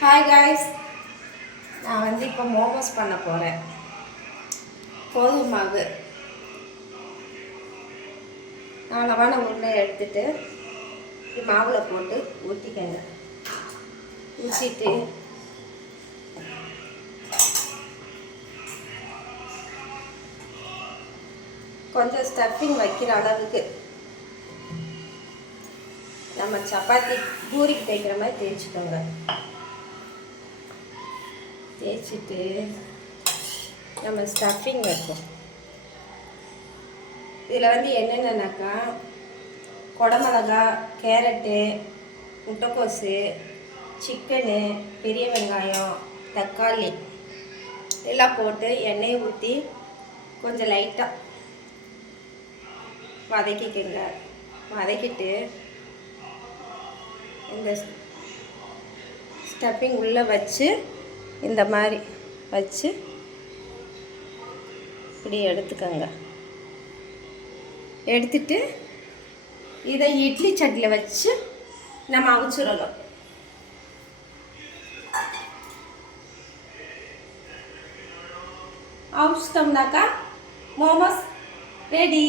Hi guys, நான் இப்போ மோமோஸ் பண்ண போகிறேன். கோதுமை மாவு அளவான உருண்டை எடுத்துட்டு மாவில் போட்டு ஊற்றிக்கங்க. ஊற்றிட்டு கொஞ்சம் ஸ்டஃபிங் வைக்கிற அளவுக்கு நம்ம சப்பாத்தி பூரிக்கு தேய்க்கிற மாதிரி தேய்ச்சிக்கோங்க. தேய்ச்சிட்டு நம்ம ஸ்டஃபிங் வைப்போம். இதில் என்னென்னனாக்கா குடமிளகா, கேரட்டு, முட்டைக்கோசு, சிக்கனு, பெரிய வெங்காயம், தக்காளி எல்லாம் போட்டு எண்ணெயை ஊற்றி கொஞ்சம் லைட்டாக வதக்கிக்கங்க. வதக்கிட்டு இந்த ஸ்டஃபிங் உள்ளே வச்சு இந்த மாதிரி வச்சு இப்படி எடுத்துக்கோங்க. எடுத்துட்டு இதை இட்லி சட்டியில் வச்சு நம்ம அவிச்சிடணும். அவிச்சிட்டோம்னாக்கா மோமோஸ் ரெடி.